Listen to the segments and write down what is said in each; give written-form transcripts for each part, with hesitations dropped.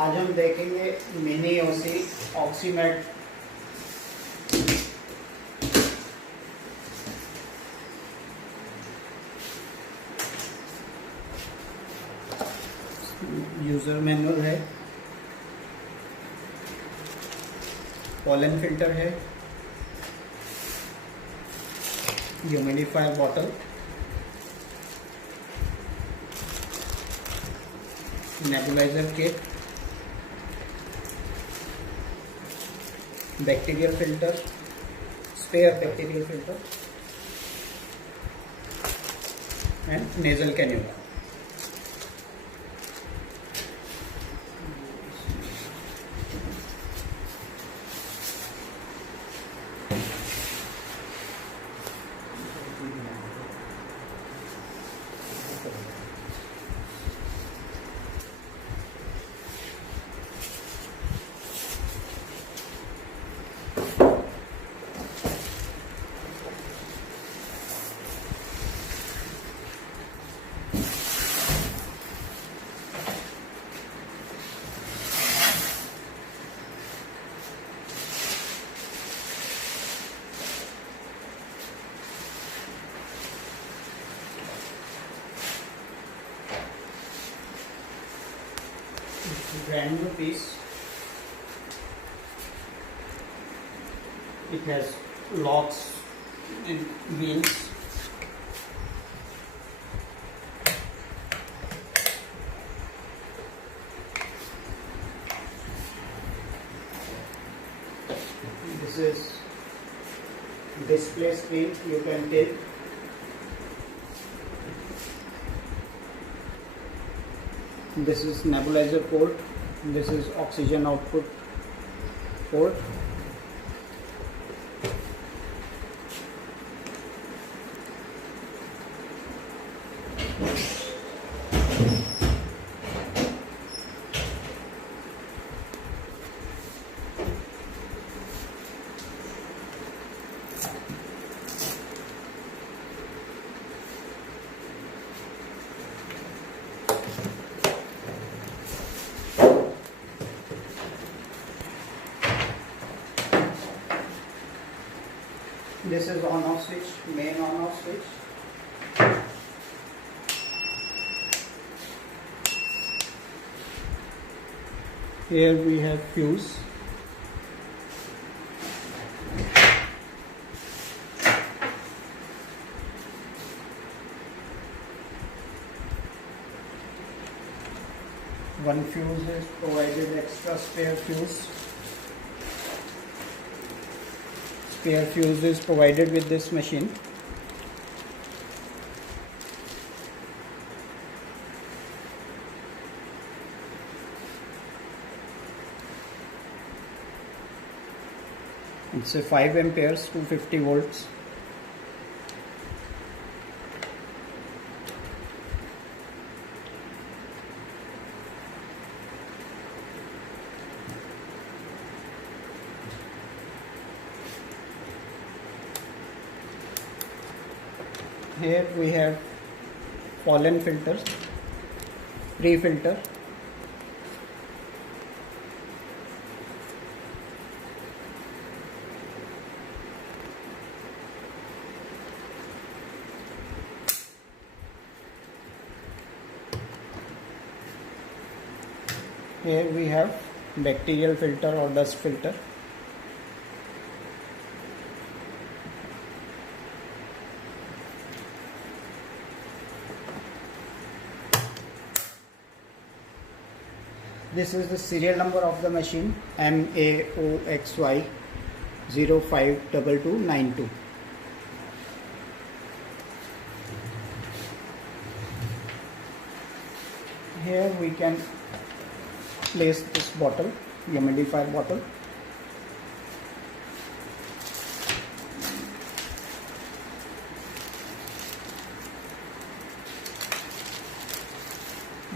आज हम देखेंगे mini OC Oxymate user manual है, पॉलन फिल्टर है, humidifier bottle, nebuliser kit, bacterial filter, spare bacterial filter and nasal cannula. Brand new piece. It has locks and wheels. This is display screen. You can tilt. This is nebulizer port. This is oxygen output port. This is on-off switch, main on-off switch. Here we have fuse. One fuse is provided, extra spare fuse. Spare fuse is provided with this machine. It's a 5 amperes, 250 volts. Here we have pollen filters, pre-filter, here we have bacterial filter or dust filter. This is the serial number of the machine, MAOXY 052292. Here we can place this bottle, humidifier bottle.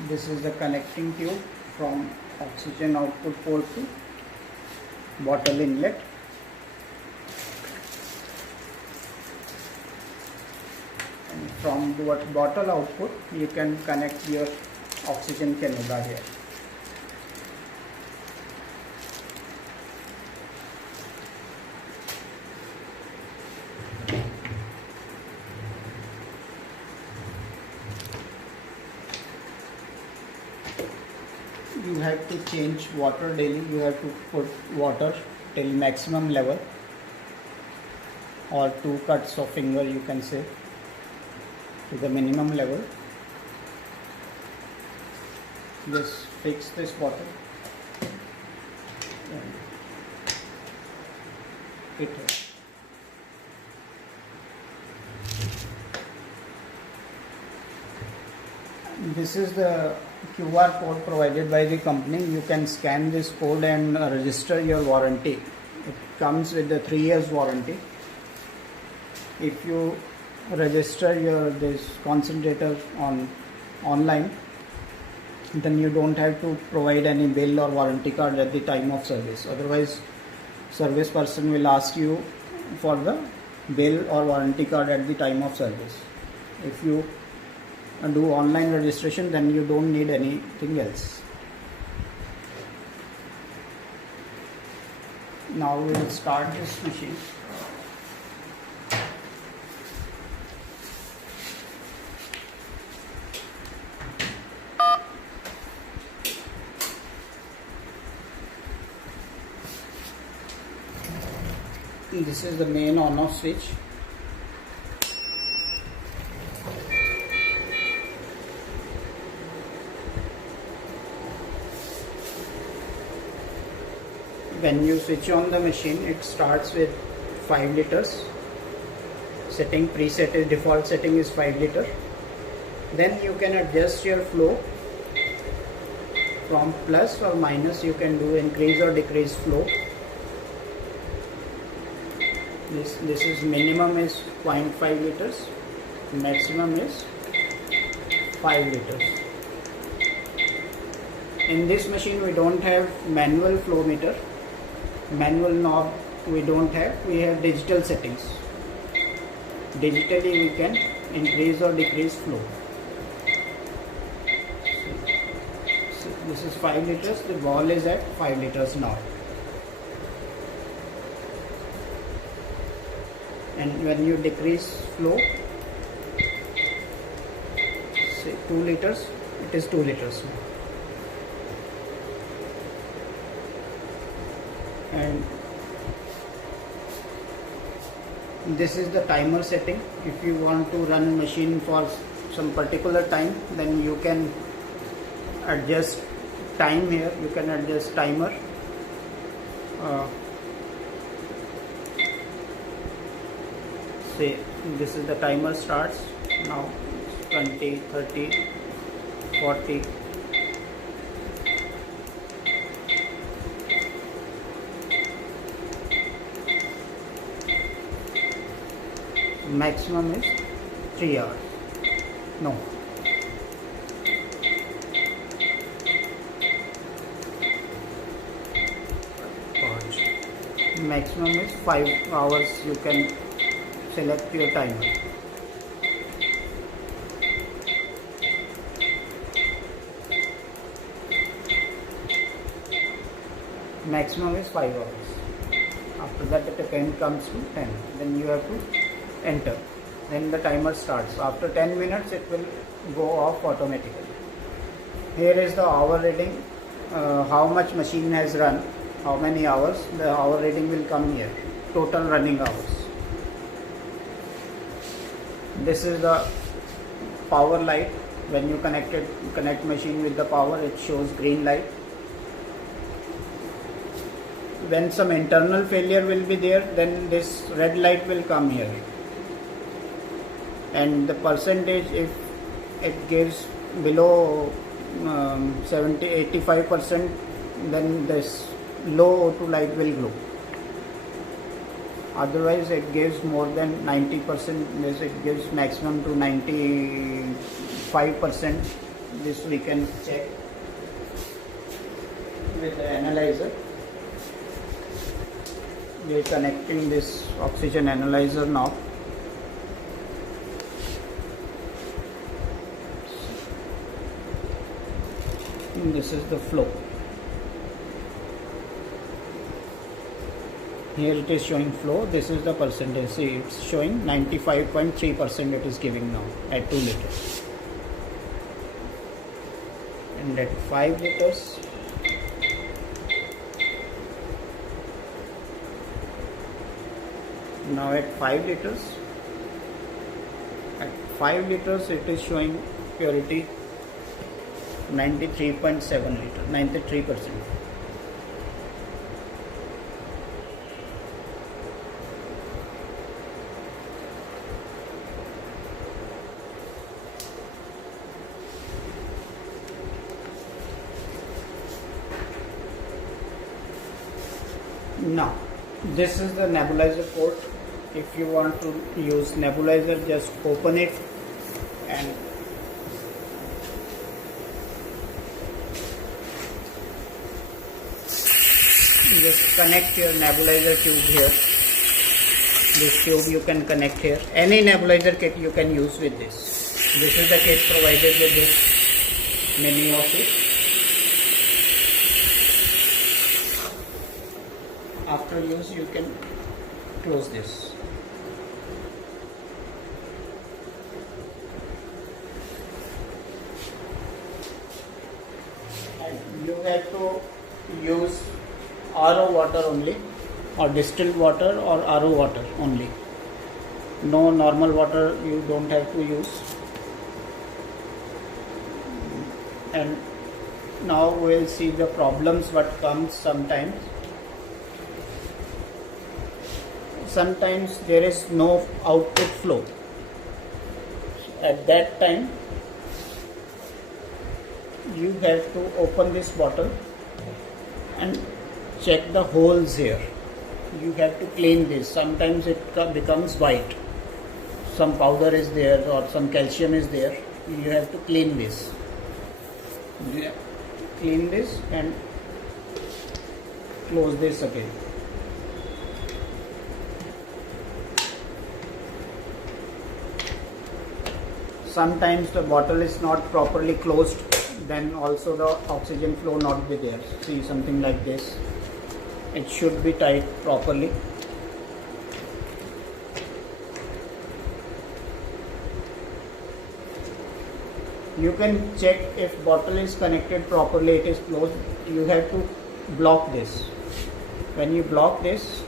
This is the connecting tube from oxygen output port to bottle inlet. And from the bottle output you can connect your oxygen cannula here. you have to change water daily. You have to put water till maximum level, or 2 cuts of finger, you can say, to the minimum level. Just fix this bottle. It This is the QR code provided by the company. You can scan this code and register your warranty. It comes with the 3 years warranty. If you register this concentrator online, then you don't have to provide any bill or warranty card at the time of service. Otherwise, service person will ask you for the bill or warranty card at the time of service. If you do online registration, then you don't need anything else. Now we will start this machine. This is the main on-off switch. When you switch on the machine, it starts with 5 liters. Setting preset is default setting is 5 liter. Then you can adjust your flow from plus or minus. You can do increase or decrease flow. This is minimum is 0.5 liters, maximum is 5 liters. In this machine we don't have manual flow meter, manual knob we don't have, we have digital settings. Digitally we can increase or decrease flow. So this is 5 liters, the ball is at 5 liters now. And when you decrease flow, say 2 liters, it is 2 liters now. And this is the timer setting. If you want to run machine for some particular time, then you can adjust time here. You can adjust timer. Say this is the timer starts now, 20, 30, 40. Maximum is 3 hours. No. Maximum is 5 hours. You can select your timer. Maximum is 5 hours. After that the time comes to 10. Then you have to enter. Then the timer starts. After 10 minutes it will go off automatically. Here is the hour reading, how much machine has run, how many hours. The hour reading will come here, total running hours. This is the power light. When you connect machine with the power, it shows green light. When some internal failure will be there, then this red light will come here. And the percentage, if it gives below 70-85%, then this low O2 light will glow. Otherwise it gives more than 90%. This it gives maximum to 95%. This we can check with the analyzer. We are connecting this oxygen analyzer now. And this is the flow. Here it is showing flow. This is the percentage. See, it's showing 95.3% it is giving now at 2 liters. And at 5 liters Now at 5 liters, it is showing purity 93.7 liter, 93%. Now this is the nebulizer port. If you want to use nebulizer, just open it and just connect your nebulizer tube here. This tube you can connect here. Any nebulizer kit you can use with this. This is the kit provided with this mini of it. After use, you can close this. And you have to use RO water only, or distilled water or RO water only. No normal water you don't have to use. And now we'll see the problems what comes sometimes. Sometimes there is no output flow. At that time, you have to open this bottle and check the holes here. You have to clean this. Sometimes it becomes white. Some powder is there or some calcium is there. You have to clean this. Clean this and close this again. Sometimes the bottle is not properly closed, then also the oxygen flow not be there. See, something like this. It should be tight properly. You can check if bottle is connected properly, it is closed. You have to block this. When you block this,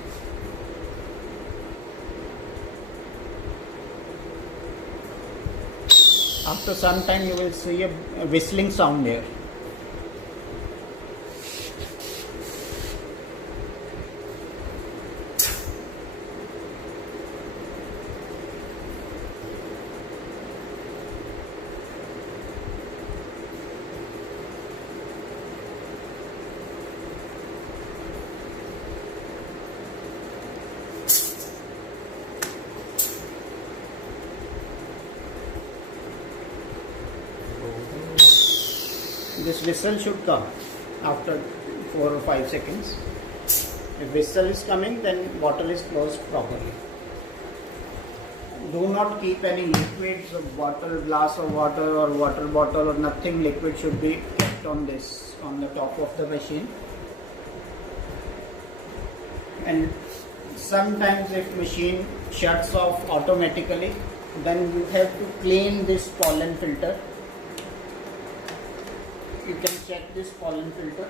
after some time you will see a whistling sound there. This whistle should come after 4 or 5 seconds. If whistle is coming, then bottle is closed properly. Do not keep any liquids of bottle, glass of water or water bottle or nothing liquid should be kept on this, on the top of the machine. And sometimes if machine shuts off automatically, then you have to clean this pollen filter. You can check this pollen filter.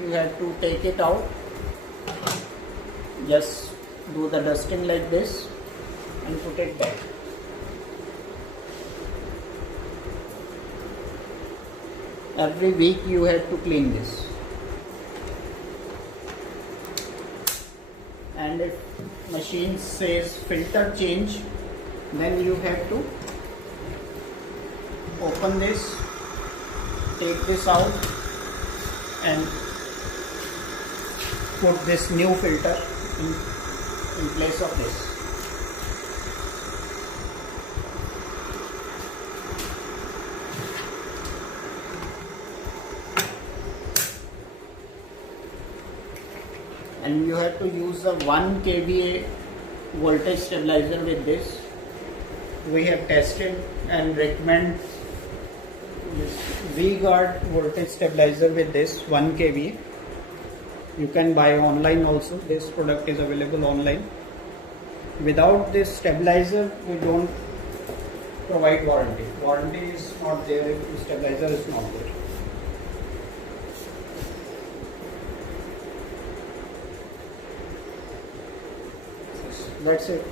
You have to take it out. Just do the dusting like this and put it back. Every week you have to clean this. And if machine says filter change, then you have to open this, take this out and put this new filter in place of this. And you have to use a 1 kVA voltage stabilizer with this. We have tested and recommend this V-Guard voltage stabilizer with this 1 kVA. You can buy online also. This product is available online. Without this stabilizer, we don't provide warranty. Warranty is not there if the stabilizer is not there. That's it.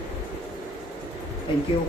Thank you.